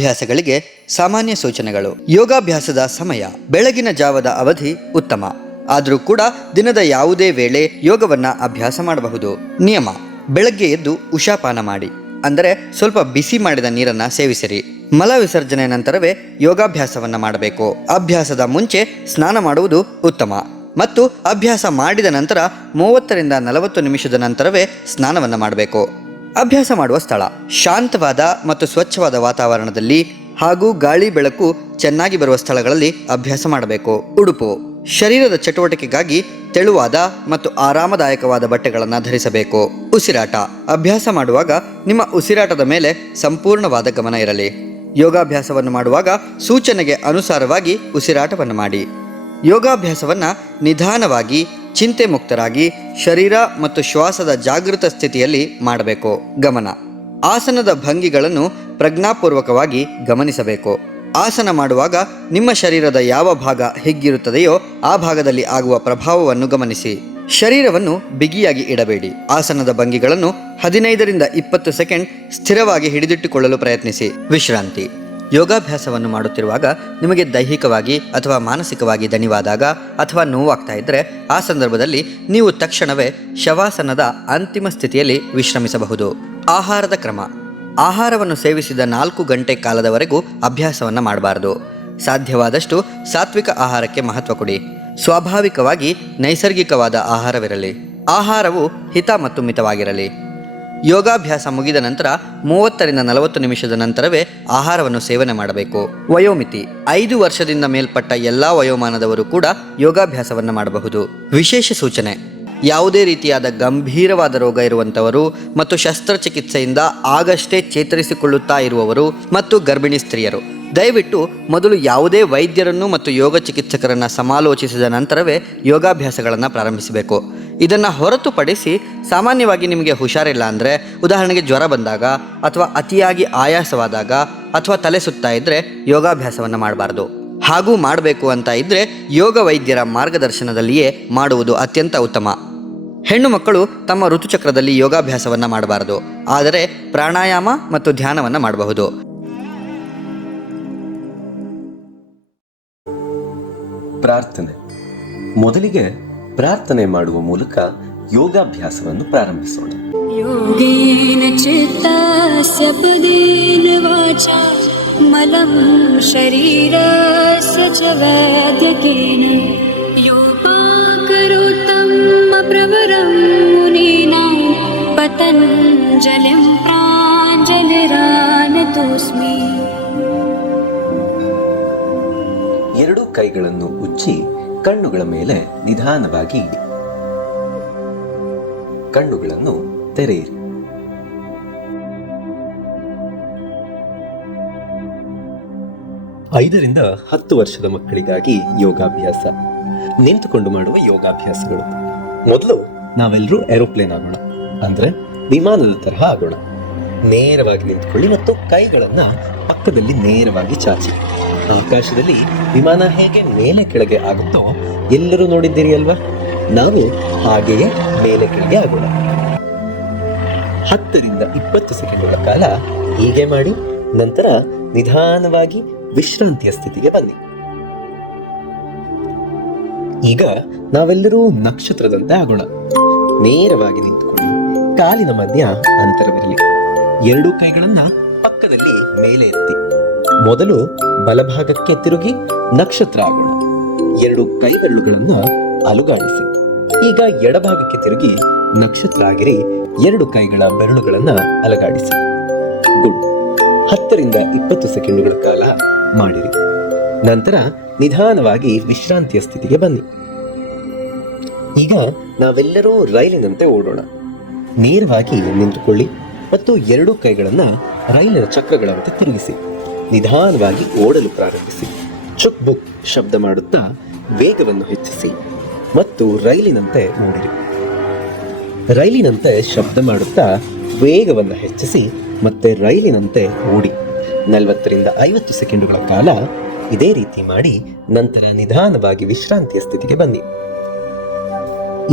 ಅಭ್ಯಾಸಗಳಿಗೆ ಸಾಮಾನ್ಯ ಸೂಚನೆಗಳು. ಯೋಗಾಭ್ಯಾಸದ ಸಮಯ ಬೆಳಗಿನ ಜಾವದ ಅವಧಿ ಉತ್ತಮ. ಆದರೂ ಕೂಡ ದಿನದ ಯಾವುದೇ ವೇಳೆ ಯೋಗವನ್ನ ಅಭ್ಯಾಸ ಮಾಡಬಹುದು. ನಿಯಮ: ಬೆಳಗ್ಗೆ ಎದ್ದು ಉಷಾಪಾನ ಮಾಡಿ, ಅಂದರೆ ಸ್ವಲ್ಪ ಬಿಸಿ ಮಾಡಿದ ನೀರನ್ನ ಸೇವಿಸಿರಿ. ಮಲ ವಿಸರ್ಜನೆ ನಂತರವೇ ಯೋಗಾಭ್ಯಾಸವನ್ನ ಮಾಡಬೇಕು. ಅಭ್ಯಾಸದ ಮುಂಚೆ ಸ್ನಾನ ಮಾಡುವುದು ಉತ್ತಮ ಮತ್ತು ಅಭ್ಯಾಸ ಮಾಡಿದ ನಂತರ 30ರಿಂದ 40 ನಿಮಿಷದ ನಂತರವೇ ಸ್ನಾನವನ್ನು ಮಾಡಬೇಕು. ಅಭ್ಯಾಸ ಮಾಡುವ ಸ್ಥಳ: ಶಾಂತವಾದ ಮತ್ತು ಸ್ವಚ್ಛವಾದ ವಾತಾವರಣದಲ್ಲಿ ಹಾಗೂ ಗಾಳಿ ಬೆಳಕು ಚೆನ್ನಾಗಿ ಬರುವ ಸ್ಥಳಗಳಲ್ಲಿ ಅಭ್ಯಾಸ ಮಾಡಬೇಕು. ಉಡುಪು: ಶರೀರದ ಚಟುವಟಿಕೆಗಾಗಿ ತೆಳುವಾದ ಮತ್ತು ಆರಾಮದಾಯಕವಾದ ಬಟ್ಟೆಗಳನ್ನು ಧರಿಸಬೇಕು. ಉಸಿರಾಟ: ಅಭ್ಯಾಸ ಮಾಡುವಾಗ ನಿಮ್ಮ ಉಸಿರಾಟದ ಮೇಲೆ ಸಂಪೂರ್ಣವಾದ ಗಮನ ಇರಲಿ. ಯೋಗಾಭ್ಯಾಸವನ್ನು ಮಾಡುವಾಗ ಸೂಚನೆಗೆ ಅನುಸಾರವಾಗಿ ಉಸಿರಾಟವನ್ನು ಮಾಡಿ. ಯೋಗಾಭ್ಯಾಸವನ್ನು ನಿಧಾನವಾಗಿ, ಚಿಂತೆ ಮುಕ್ತರಾಗಿ, ಶರೀರ ಮತ್ತು ಶ್ವಾಸದ ಜಾಗೃತ ಸ್ಥಿತಿಯಲ್ಲಿ ಮಾಡಬೇಕು. ಗಮನ: ಆಸನದ ಭಂಗಿಗಳನ್ನು ಪ್ರಜ್ಞಾಪೂರ್ವಕವಾಗಿ ಗಮನಿಸಬೇಕು. ಆಸನ ಮಾಡುವಾಗ ನಿಮ್ಮ ಶರೀರದ ಯಾವ ಭಾಗ ಹಿಗ್ಗಿರುತ್ತದೆಯೋ ಆ ಭಾಗದಲ್ಲಿ ಆಗುವ ಪ್ರಭಾವವನ್ನು ಗಮನಿಸಿ. ಶರೀರವನ್ನು ಬಿಗಿಯಾಗಿ ಇಡಬೇಡಿ. ಆಸನದ ಭಂಗಿಗಳನ್ನು 15ರಿಂದ 20 ಸೆಕೆಂಡ್ ಸ್ಥಿರವಾಗಿ ಹಿಡಿದಿಟ್ಟುಕೊಳ್ಳಲು ಪ್ರಯತ್ನಿಸಿ. ವಿಶ್ರಾಂತಿ: ಯೋಗಾಭ್ಯಾಸವನ್ನು ಮಾಡುತ್ತಿರುವಾಗ ನಿಮಗೆ ದೈಹಿಕವಾಗಿ ಅಥವಾ ಮಾನಸಿಕವಾಗಿ ದಣಿವಾದಾಗ ಅಥವಾ ನೋವಾಗ್ತಾ ಇದ್ದರೆ ಆ ಸಂದರ್ಭದಲ್ಲಿ ನೀವು ತಕ್ಷಣವೇ ಶವಾಸನದ ಅಂತಿಮ ಸ್ಥಿತಿಯಲ್ಲಿ ವಿಶ್ರಮಿಸಬಹುದು. ಆಹಾರದ ಕ್ರಮ: ಆಹಾರವನ್ನು ಸೇವಿಸಿದ 4 ಗಂಟೆ ಕಾಲದವರೆಗೂ ಅಭ್ಯಾಸವನ್ನು ಮಾಡಬಾರದು. ಸಾಧ್ಯವಾದಷ್ಟು ಸಾತ್ವಿಕ ಆಹಾರಕ್ಕೆ ಮಹತ್ವ ಕೊಡಿ. ಸ್ವಾಭಾವಿಕವಾಗಿ ನೈಸರ್ಗಿಕವಾದ ಆಹಾರವಿರಲಿ. ಆಹಾರವು ಹಿತ ಮತ್ತು ಮಿತವಾಗಿರಲಿ. ಯೋಗಾಭ್ಯಾಸ ಮುಗಿದ ನಂತರ 30ರಿಂದ 40 ನಿಮಿಷದ ನಂತರವೇ ಆಹಾರವನ್ನು ಸೇವನೆ ಮಾಡಬೇಕು. ವಯೋಮಿತಿ: 5 ವರ್ಷದಿಂದ ಮೇಲ್ಪಟ್ಟ ಎಲ್ಲ ವಯೋಮಾನದವರು ಕೂಡ ಯೋಗಾಭ್ಯಾಸವನ್ನು ಮಾಡಬಹುದು. ವಿಶೇಷ ಸೂಚನೆ: ಯಾವುದೇ ರೀತಿಯಾದ ಗಂಭೀರವಾದ ರೋಗ ಇರುವಂಥವರು ಮತ್ತು ಶಸ್ತ್ರಚಿಕಿತ್ಸೆಯಿಂದ ಆಗಷ್ಟೇ ಚೇತರಿಸಿಕೊಳ್ಳುತ್ತಾ ಇರುವವರು ಮತ್ತು ಗರ್ಭಿಣಿ ಸ್ತ್ರೀಯರು ದಯವಿಟ್ಟು ಮೊದಲು ಯಾವುದೇ ವೈದ್ಯರನ್ನು ಮತ್ತು ಯೋಗ ಚಿಕಿತ್ಸಕರನ್ನು ಸಮಾಲೋಚಿಸಿದ ನಂತರವೇ ಯೋಗಾಭ್ಯಾಸಗಳನ್ನು ಪ್ರಾರಂಭಿಸಬೇಕು. ಇದನ್ನು ಹೊರತುಪಡಿಸಿ ಸಾಮಾನ್ಯವಾಗಿ ನಿಮಗೆ ಹುಷಾರಿಲ್ಲ ಅಂದರೆ, ಉದಾಹರಣೆಗೆ ಜ್ವರ ಬಂದಾಗ ಅಥವಾ ಅತಿಯಾಗಿ ಆಯಾಸವಾದಾಗ ಅಥವಾ ತಲೆ ಸುತ್ತಾ ಇದ್ದರೆ ಯೋಗಾಭ್ಯಾಸವನ್ನು ಮಾಡಬಾರ್ದು. ಹಾಗೂ ಮಾಡಬೇಕು ಅಂತ ಇದ್ದರೆ ಯೋಗ ವೈದ್ಯರ ಮಾರ್ಗದರ್ಶನದಲ್ಲಿಯೇ ಮಾಡುವುದು ಅತ್ಯಂತ ಉತ್ತಮ. ಹೆಣ್ಣು ಮಕ್ಕಳು ತಮ್ಮ ಋತುಚಕ್ರದಲ್ಲಿ ಯೋಗಾಭ್ಯಾಸವನ್ನು ಮಾಡಬಾರದು, ಆದರೆ ಪ್ರಾಣಾಯಾಮ ಮತ್ತು ಧ್ಯಾನವನ್ನು ಮಾಡಬಹುದು. ಪ್ರಾರ್ಥನೆ: ಮೊದಲಿಗೆ ಪ್ರಾರ್ಥನೆ ಮಾಡುವ ಮೂಲಕ ಯೋಗಾಭ್ಯಾಸವನ್ನು ಪ್ರಾರಂಭಿಸೋಣ. ಯೋಗೇನ ಚಿತ್ತಸ್ಯ ಪದೇನ ವಾಚಾ ಮಲಂ ಶರೀರಸ್ಯ ಚ ವೈದ್ಯಕೇನ ಯೋಗಾಕರೋತ್ತಂ ಪ್ರವರಂ ಮುನೀನಾಂ ಪತಂಜಲಿಂ ಪ್ರಾಂಜಲಿರಾನತೋಸ್ಮಿ. ಎರಡೂ ಕೈಗಳನ್ನು ಉಜ್ಜಿ ಕಣ್ಣುಗಳ ಮೇಲೆ ನಿಧಾನವಾಗಿ ಇಡಿ. ಕಣ್ಣುಗಳನ್ನು ತೆರೆಯಿರಿ. ಐದರಿಂದ 10 ವರ್ಷದ ಮಕ್ಕಳಿಗಾಗಿ ಯೋಗಾಭ್ಯಾಸ. ನಿಂತುಕೊಂಡು ಮಾಡುವ ಯೋಗಾಭ್ಯಾಸಗಳು. ಮೊದಲು ನಾವೆಲ್ಲರೂ ಏರೋಪ್ಲೇನ್ ಆಗೋಣ, ಅಂದ್ರೆ ವಿಮಾನದ ತರಹ ಆಗೋಣ. ನೇರವಾಗಿ ನಿಂತುಕೊಳ್ಳಿ ಮತ್ತು ಕೈಗಳನ್ನ ಪಕ್ಕದಲ್ಲಿ ನೇರವಾಗಿ ಚಾಚಿ. ಆಕಾಶದಲ್ಲಿ ವಿಮಾನ ಹೇಗೆ ಮೇಲೆ ಕೆಳಗೆ ಆಗುತ್ತೋ ಎಲ್ಲರೂ ನೋಡಿದ್ದೀರಿ ಅಲ್ವಾ? ನಾವು ಹಾಗೆಯೇ ಮೇಲೆ ಕೆಳಗೆ ಆಗೋಣ. 10ರಿಂದ 20 ಸೆಕೆಂಡುಗಳ ಕಾಲ ಹೀಗೆ ಮಾಡಿ, ನಂತರ ನಿಧಾನವಾಗಿ ವಿಶ್ರಾಂತಿಯ ಸ್ಥಿತಿಗೆ ಬನ್ನಿ. ಈಗ ನಾವೆಲ್ಲರೂ ನಕ್ಷತ್ರದಂತೆ ಆಗೋಣ. ನೇರವಾಗಿ ನಿಂತುಕೊಳ್ಳಿ. ಕಾಲಿನ ಮಧ್ಯ ಅಂತರವಿರಲಿ. ಎರಡೂ ಕೈಗಳನ್ನ ಪಕ್ಕದಲ್ಲಿ ಮೇಲೆ ಎತ್ತಿ. ಮೊದಲು ಬಲಭಾಗಕ್ಕೆ ತಿರುಗಿ ನಕ್ಷತ್ರ ಆಗೋಣ. ಎರಡು ಕೈ ಬೆರಳುಗಳನ್ನ ಅಲುಗಾಡಿಸಿ. ಈಗ ಎಡಭಾಗಕ್ಕೆ ತಿರುಗಿ ನಕ್ಷತ್ರ ಆಗಿರಿ. ಎರಡು ಕೈಗಳ ಬೆರಳುಗಳನ್ನ ಅಲುಗಾಡಿಸಿ. ಗುಡ್. 10ರಿಂದ 20 ಸೆಕೆಂಡುಗಳ ಕಾಲ ಮಾಡಿರಿ. ನಂತರ ನಿಧಾನವಾಗಿ ವಿಶ್ರಾಂತಿಯ ಸ್ಥಿತಿಗೆ ಬನ್ನಿ. ಈಗ ನಾವೆಲ್ಲರೂ ರೈಲಿನಂತೆ ಓಡೋಣ. ನೇರವಾಗಿ ನಿಂತುಕೊಳ್ಳಿ ಮತ್ತು ಎರಡೂ ಕೈಗಳನ್ನ ರೈಲಿನ ಚಕ್ರಗಳಂತೆ ತಿರುಗಿಸಿ. ನಿಧಾನವಾಗಿ ಓಡಲು ಪ್ರಾರಂಭಿಸಿ. ಚುಕ್ ಬುಕ್ ಶಬ್ದ ಮಾಡುತ್ತಾ ವೇಗವನ್ನು ಹೆಚ್ಚಿಸಿ ಮತ್ತು ರೈಲಿನಂತೆ ಓಡಿರಿ. ರೈಲಿನಂತೆ ಶಬ್ದ ಮಾಡುತ್ತಾ ವೇಗವನ್ನು ಹೆಚ್ಚಿಸಿ ಮತ್ತೆ ರೈಲಿನಂತೆ ಓಡಿ. 40ರಿಂದ 50 ಸೆಕೆಂಡುಗಳ ಕಾಲ ಇದೇ ರೀತಿ ಮಾಡಿ ನಂತರ ನಿಧಾನವಾಗಿ ವಿಶ್ರಾಂತಿಯ ಸ್ಥಿತಿಗೆ ಬನ್ನಿ.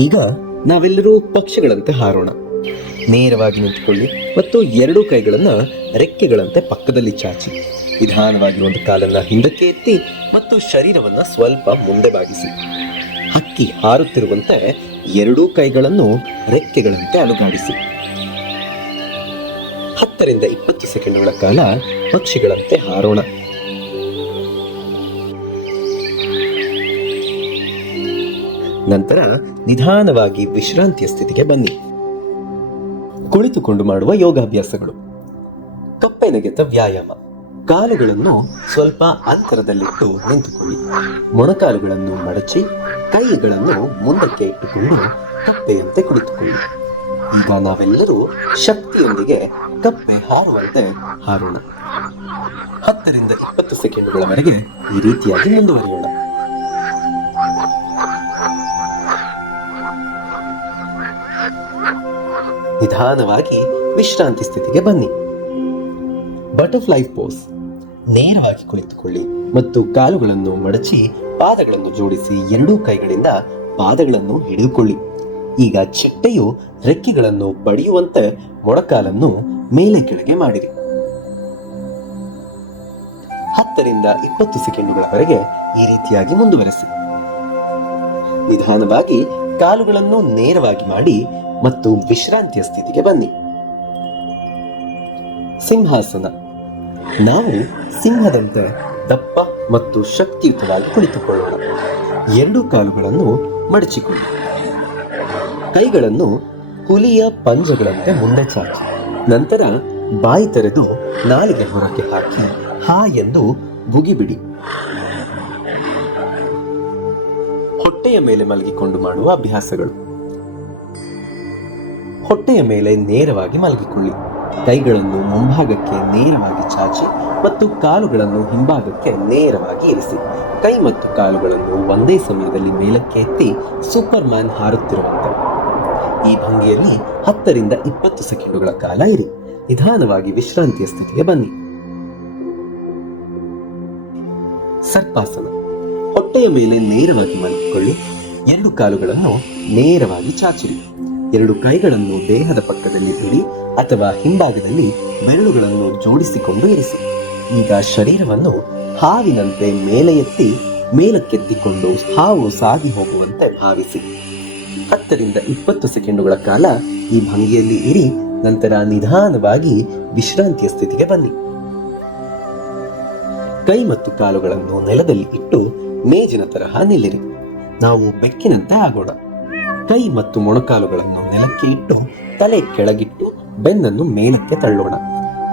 ಈಗ ನಾವೆಲ್ಲರೂ ಪಕ್ಷಿಗಳಂತೆ ಹಾರೋಣ. ನೇರವಾಗಿ ನಿಂತುಕೊಳ್ಳಿ ಮತ್ತು ಎರಡೂ ಕೈಗಳನ್ನ ರೆಕ್ಕೆಗಳಂತೆ ಪಕ್ಕದಲ್ಲಿ ಚಾಚಿ. ನಿಧಾನವಾಗಿ ಒಂದು ಕಾಲನ್ನ ಹಿಂದಕ್ಕೆ ಎತ್ತಿ ಮತ್ತು ಶರೀರವನ್ನ ಸ್ವಲ್ಪ ಮುಂದೆ ಬಾಗಿಸಿ. ಹಕ್ಕಿ ಹಾರುತ್ತಿರುವಂತೆ ಎರಡೂ ಕೈಗಳನ್ನು ರೆಕ್ಕೆಗಳಂತೆ ಅಲುಗಾಡಿಸಿ. 10 ರಿಂದ 20 ಸೆಕೆಂಡುಗಳ ಕಾಲ ಪಕ್ಷಿಗಳಂತೆ ಹಾರೋಣ. ನಂತರ ನಿಧಾನವಾಗಿ ವಿಶ್ರಾಂತಿಯ ಸ್ಥಿತಿಗೆ ಬನ್ನಿ. ಕುಳಿತುಕೊಂಡು ಮಾಡುವ ಯೋಗಾಭ್ಯಾಸಗಳು. ಕಪ್ಪೆ ನೆಗೆತ ವ್ಯಾಯಾಮ. ಕಾಲುಗಳನ್ನು ಸ್ವಲ್ಪ ಅಂತರದಲ್ಲಿಟ್ಟು ನಿಂತುಕೊಳ್ಳಿ. ಮೊಣಕಾಲುಗಳನ್ನು ಮಡಚಿ ಕೈಗಳನ್ನು ಮುಂದಕ್ಕೆ ಇಟ್ಟುಕೊಂಡು ಕಪ್ಪೆಯಂತೆ ಕುಳಿತುಕೊಳ್ಳಿ. ಈಗ ನಾವೆಲ್ಲರೂ ಶಕ್ತಿಯೊಂದಿಗೆ ಕಪ್ಪೆ ಹಾರುವಂತೆ ಹಾರೋಣ. 10 ರಿಂದ 20 ಸೆಕೆಂಡುಗಳವರೆಗೆ ಈ ರೀತಿಯಾಗಿ ಮುಂದುವರಿಯೋಣ. ನಿಧಾನವಾಗಿ ವಿಶ್ರಾಂತಿ ಸ್ಥಿತಿಗೆ ಬನ್ನಿ. Butterfly pose. ನೇರವಾಗಿ ಕುಳಿತುಕೊಳ್ಳಿ ಮತ್ತು ಕಾಲುಗಳನ್ನು ಮಡಚಿ ಪಾದಗಳನ್ನು ಜೋಡಿಸಿ ಎರಡೂ ಕೈಗಳಿಂದ ಪಾದಗಳನ್ನು ಹಿಡಿದುಕೊಳ್ಳಿ. ಈಗ ಚಿಟ್ಟೆಯು ರೆಕ್ಕೆಗಳನ್ನು ಪಡೆಯುವಂತೆ ಮೊಣಕಾಲನ್ನು ಮೇಲೆ ಕೆಳಗೆ ಮಾಡಿರಿ. 10 ರಿಂದ 20 ಸೆಕೆಂಡುಗಳವರೆಗೆ ಈ ರೀತಿಯಾಗಿ ಮುಂದುವರೆಸಿ. ನಿಧಾನವಾಗಿ ಕಾಲುಗಳನ್ನು ನೇರವಾಗಿ ಮಾಡಿ ಮತ್ತು ವಿಶ್ರಾಂತಿಯ ಸ್ಥಿತಿಗೆ ಬನ್ನಿ. ಸಿಂಹಾಸನ. ನಾವು ಸಿಂಹದಂತೆ ದಪ್ಪ ಮತ್ತು ಶಕ್ತಿಯುತವಾಗಿ ಕುಳಿತುಕೊಳ್ಳೋಣ. ಎರಡೂ ಕಾಲುಗಳನ್ನು ಮಡಚಿಕೊಳ್ಳಿ. ಕೈಗಳನ್ನು ಹುಲಿಯ ಪಂಜಗಳಂತೆ ಮುಂದೆ ಚಾಚಿ. ನಂತರ ಬಾಯಿ ತೆರೆದು ನಾಲಿಗೆ ಹೊರಗೆ ಹಾಕಿ ಹಾ ಎಂದು ಬುಗಿಬಿಡಿ. ಹೊಟ್ಟೆಯ ಮೇಲೆ ಮಲಗಿಕೊಂಡು ಮಾಡುವ ಅಭ್ಯಾಸಗಳು. ಹೊಟ್ಟೆಯ ಮೇಲೆ ನೇರವಾಗಿ ಮಲಗಿಕೊಳ್ಳಿ. ಕೈಗಳನ್ನು ಮುಂಭಾಗಕ್ಕೆ ನೇರವಾಗಿ ಚಾಚಿ ಮತ್ತು ಕಾಲುಗಳನ್ನು ಹಿಂಭಾಗಕ್ಕೆ ನೇರವಾಗಿ ಇರಿಸಿ. ಕೈ ಮತ್ತು ಕಾಲುಗಳನ್ನು ಒಂದೇ ಸಮಯದಲ್ಲಿ ಮೇಲಕ್ಕೆ ಎತ್ತಿ ಸೂಪರ್ ಮ್ಯಾನ್ ಹಾರುತ್ತಿರುವಂತೆ. ಈ ಭಂಗಿಯಲ್ಲಿ 10 ರಿಂದ 20 ಸೆಕೆಂಡುಗಳ ಕಾಲ ಇರಿ. ನಿಧಾನವಾಗಿ ವಿಶ್ರಾಂತಿಯ ಸ್ಥಿತಿಗೆ ಬನ್ನಿ. ಸರ್ಪಾಸನ. ಹೊಟ್ಟೆಯ ಮೇಲೆ ನೇರವಾಗಿ ಮಲಗಿಕೊಳ್ಳಿ. ಎರಡು ಕಾಲುಗಳನ್ನು ನೇರವಾಗಿ ಚಾಚಿರಿ. ಎರಡು ಕೈಗಳನ್ನು ದೇಹದ ಪಕ್ಕದಲ್ಲಿ ಇಡಿ ಅಥವಾ ಹಿಂಭಾಗದಲ್ಲಿ ಬೆರಳುಗಳನ್ನು ಜೋಡಿಸಿಕೊಂಡು ಇರಿಸಿ. ಈಗ ಶರೀರವನ್ನು ಹಾವಿನಂತೆ ಮೇಲೆ ಎತ್ತಿ ಮೇಲಕ್ಕೆತ್ತಿಕೊಂಡು ಹಾವು ಸಾಗಿ ಹೋಗುವಂತೆ ಭಾವಿಸಿ. 10 ರಿಂದ 20 ಸೆಕೆಂಡುಗಳ ಕಾಲ ಈ ಭಂಗಿಯಲ್ಲಿ ಇರಿ. ನಂತರ ನಿಧಾನವಾಗಿ ವಿಶ್ರಾಂತಿಯ ಸ್ಥಿತಿಗೆ ಬನ್ನಿ. ಕೈ ಮತ್ತು ಕಾಲುಗಳನ್ನು ನೆಲದಲ್ಲಿ ಇಟ್ಟು ಮೇಜಿನ ತರಹ ನಿಲ್ಲಿರಿ. ನಾವು ಬೆಕ್ಕಿನಂತೆ ಆಗೋಣ. ಕೈ ಮತ್ತು ಮೊಣಕಾಲುಗಳನ್ನು ನೆಲಕ್ಕೆ ಇಟ್ಟು ತಲೆ ಕೆಳಗಿಟ್ಟು ಬೆನ್ನನ್ನು ಮೇಲಕ್ಕೆ ತಳ್ಳೋಣ.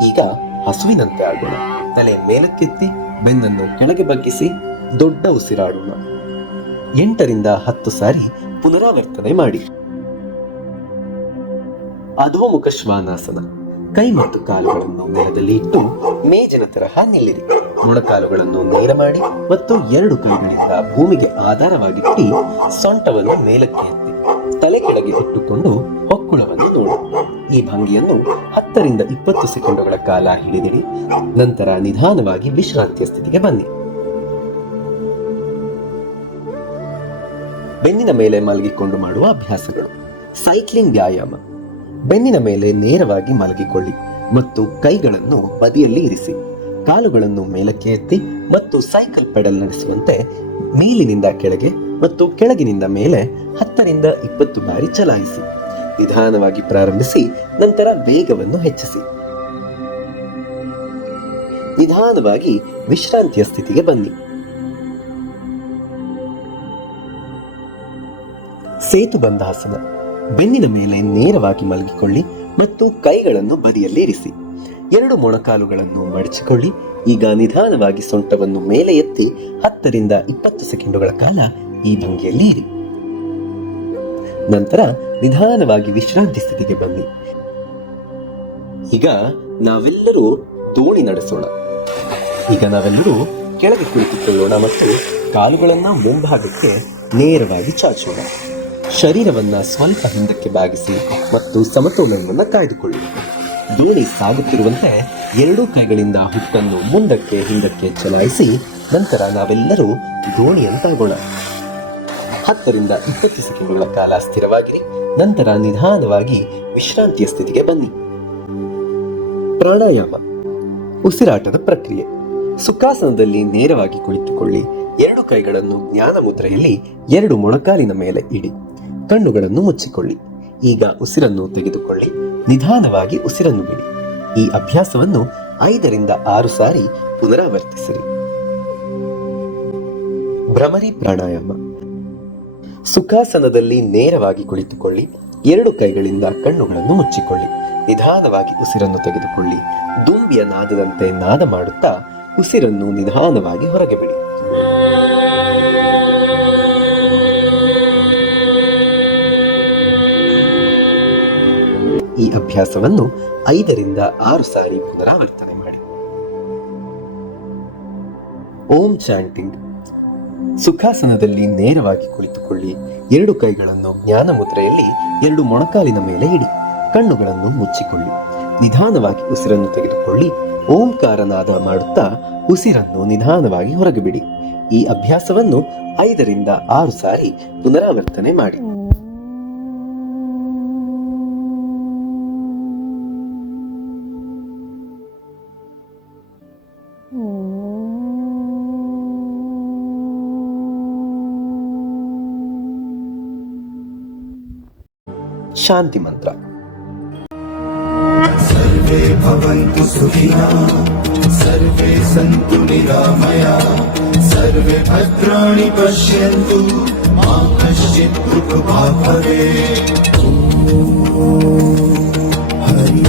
ಈಗ ಹಸುವಿನಂತೆ ಆಗೋಣ. ತಲೆ ಮೇಲಕ್ಕೆತ್ತಿ ಬೆನ್ನನ್ನು ಕೆಳಗೆ ಬಗ್ಗಿಸಿ ದೊಡ್ಡ ಉಸಿರಾಡೋಣ. 8 ರಿಂದ 10 ಸಾರಿ ಪುನರಾವರ್ತನೆ ಮಾಡಿ. ಅಧೋಮುಖ ಶ್ವಾನಾಸನ. ಕೈ ಮತ್ತು ಕಾಲುಗಳನ್ನು ನೆಲದಲ್ಲಿ ಇಟ್ಟು ಮೇಜಿನ ತರಹ ನಿಲ್ಲಿರಿ. ಮೊಣಕಾಲುಗಳನ್ನು ನೇರ ಮಾಡಿ ಮತ್ತು ಎರಡು ಕೈಗಳಿಂದ ಭೂಮಿಗೆ ಆಧಾರವಾಗಿಟ್ಟು ಸೊಂಟವನ್ನು ಮೇಲಕ್ಕೆ ಎತ್ತಿ ತಲೆ ಕೆಳಗೆ ಇಟ್ಟುಕೊಂಡು ಹೊಕ್ಕುಳವನ್ನು ನೋಡಿ. ಈ ಭಂಗಿಯನ್ನು 10 ರಿಂದ 20 ಸೆಕೆಂಡುಗಳ ಕಾಲ ಹಿಡಿದಿಡಿ. ನಂತರ ನಿಧಾನವಾಗಿ ವಿಶ್ರಾಂತಿಯ ಸ್ಥಿತಿಗೆ ಬನ್ನಿ. ಬೆನ್ನಿನ ಮೇಲೆ ಮಲಗಿಕೊಂಡು ಮಾಡುವ ಅಭ್ಯಾಸಗಳು. ಸೈಕ್ಲಿಂಗ್ ವ್ಯಾಯಾಮ. ಬೆನ್ನಿನ ಮೇಲೆ ನೇರವಾಗಿ ಮಲಗಿಕೊಳ್ಳಿ ಮತ್ತು ಕೈಗಳನ್ನು ಬದಿಯಲ್ಲಿ ಇರಿಸಿ. ಕಾಲುಗಳನ್ನು ಮೇಲಕ್ಕೆ ಎತ್ತಿ ಮತ್ತು ಸೈಕಲ್ ಪೆಡಲ್ ನಡೆಸುವಂತೆ ಮೇಲಿನಿಂದ ಕೆಳಗೆ ಮತ್ತು ಕೆಳಗಿನಿಂದ ಮೇಲೆ 10 ರಿಂದ 20 ಬಾರಿ ಚಲಾಯಿಸಿ. ನಿಧಾನವಾಗಿ ಪ್ರಾರಂಭಿಸಿ ನಂತರ ವೇಗವನ್ನು ಹೆಚ್ಚಿಸಿ. ನಿಧಾನವಾಗಿ ವಿಶ್ರಾಂತಿಯ ಸ್ಥಿತಿಗೆ ಬನ್ನಿ. ಸೇತುಬಂಧಾಸನ. ಬೆನ್ನಿನ ಮೇಲೆ ನೇರವಾಗಿ ಮಲಗಿಕೊಳ್ಳಿ ಮತ್ತು ಕೈಗಳನ್ನು ಬದಿಯಲ್ಲಿ ಇರಿಸಿ. ಎರಡು ಮೊಣಕಾಲುಗಳನ್ನು ಮಡಚಿಕೊಳ್ಳಿ. ಈಗ ನಿಧಾನವಾಗಿ ಸೊಂಟವನ್ನು ಮೇಲೆ ಎತ್ತಿ 10 ರಿಂದ 20 ಸೆಕೆಂಡುಗಳ ಕಾಲ ಈ ಭಂಗಿಯಲ್ಲಿ ಇರಿ. ನಂತರ ನಿಧಾನವಾಗಿ ವಿಶ್ರಾಂತಿ ಸ್ಥಿತಿಗೆ ಬನ್ನಿ. ಈಗ ನಾವೆಲ್ಲರೂ ದೋಣಿ ನಡೆಸೋಣ. ಈಗ ನಾವೆಲ್ಲರೂ ಕೆಳಗೆ ಕುಳಿತುಕೊಳ್ಳೋಣ ಮತ್ತು ಕಾಲುಗಳನ್ನ ಮುಂಭಾಗಕ್ಕೆ ನೇರವಾಗಿ ಚಾಚೋಣ. ಶರೀರವನ್ನ ಸ್ವಲ್ಪ ಹಿಂದಕ್ಕೆ ಬಾಗಿಸಿ ಮತ್ತು ಸಮತೋಲನವನ್ನು ಕಾಯ್ದುಕೊಳ್ಳಿ. ದೋಣಿ ಸಾಗುತ್ತಿರುವಂತೆ ಎರಡೂ ಕೈಗಳಿಂದ ಹುಟ್ಟನ್ನು ಮುಂದಕ್ಕೆ ಹಿಂದಕ್ಕೆ ಚಲಾಯಿಸಿ ನಂತರ ನಾವೆಲ್ಲರೂ ದೋಣಿಯಂತಾಗೋಣ. 10 ರಿಂದ 20 ಸೆಕೆಂಡುಗಳ ಕಾಲ ಸ್ಥಿರವಾಗಿರಿ. ನಂತರ ನಿಧಾನವಾಗಿ ವಿಶ್ರಾಂತಿಯ ಸ್ಥಿತಿಗೆ ಬನ್ನಿ. ಪ್ರಾಣಾಯಾಮ. ಉಸಿರಾಟದ ಪ್ರಕ್ರಿಯೆ. ಸುಖಾಸನದಲ್ಲಿ ನೇರವಾಗಿ ಕುಳಿತುಕೊಳ್ಳಿ. 2 ಕೈಗಳನ್ನು ಜ್ಞಾನ ಮುದ್ರೆಯಲ್ಲಿ 2 ಮೊಣಕಾಲಿನ ಮೇಲೆ ಇಡಿ. ಕಣ್ಣುಗಳನ್ನು ಮುಚ್ಚಿಕೊಳ್ಳಿ. ಈಗ ಉಸಿರನ್ನು ತೆಗೆದುಕೊಳ್ಳಿ. ನಿಧಾನವಾಗಿ ಉಸಿರನ್ನು ಬಿಡಿ. ಈ ಅಭ್ಯಾಸವನ್ನು 5 ರಿಂದ 6 ಸಾರಿ ಪುನರಾವರ್ತಿಸಿರಿ. ಭ್ರಮರಿ ಪ್ರಾಣಾಯಾಮ. ಸುಖಾಸನದಲ್ಲಿ ನೇರವಾಗಿ ಕುಳಿತುಕೊಳ್ಳಿ. 2 ಕೈಗಳಿಂದ ಕಣ್ಣುಗಳನ್ನು ಮುಚ್ಚಿಕೊಳ್ಳಿ. ನಿಧಾನವಾಗಿ ಉಸಿರನ್ನು ತೆಗೆದುಕೊಳ್ಳಿ. ದುಂಬಿಯ ನಾದದಂತೆ ನಾದ ಮಾಡುತ್ತಾ ಉಸಿರನ್ನು ನಿಧಾನವಾಗಿ ಹೊರಗೆ ಬಿಡಿ. ಈ ಅಭ್ಯಾಸವನ್ನು 5 ರಿಂದ 6 ಸಾರಿ ಪುನರಾವರ್ತನೆ ಮಾಡಿ. ಓಂ ಚಾಂಟಿಂಗ್. ಸುಖಾಸನದಲ್ಲಿ ನೇರವಾಗಿ ಕುಳಿತುಕೊಳ್ಳಿ. 2 ಕೈಗಳನ್ನು ಜ್ಞಾನ ಮುದ್ರೆಯಲ್ಲಿ 2 ಮೊಣಕಾಲಿನ ಮೇಲೆ ಇಡಿ. ಕಣ್ಣುಗಳನ್ನು ಮುಚ್ಚಿಕೊಳ್ಳಿ. ನಿಧಾನವಾಗಿ ಉಸಿರನ್ನು ತೆಗೆದುಕೊಳ್ಳಿ. ಓಂಕಾರ ನಾದ ಮಾಡುತ್ತಾ ಉಸಿರನ್ನು ನಿಧಾನವಾಗಿ ಹೊರಗೆ ಬಿಡಿ. ಈ ಅಭ್ಯಾಸವನ್ನು 5 ರಿಂದ 6 ಸಾರಿ ಪುನರಾವರ್ತನೆ ಮಾಡಿ. ಶಾಂತಿ ಮಂತ್ರ. सर्वे भवन्तु सुखिनः सर्वे सन्तु निरामयाः सर्वे भद्राणि पश्यन्तु मा कश्चित् दुःखभाग् भवेत्। हरि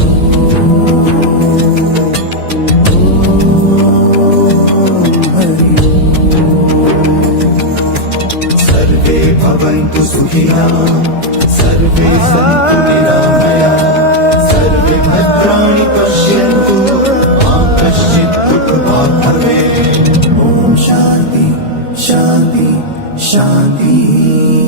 सर्वे भवन्तु सुखिनः सर्वे सन्तु निरामयाः सर्वे भद्राणि पश्यन्तु मा कश्चित् दुःखभाग् भवेत्। ॐ शान्ति शान्ति शान्तिः।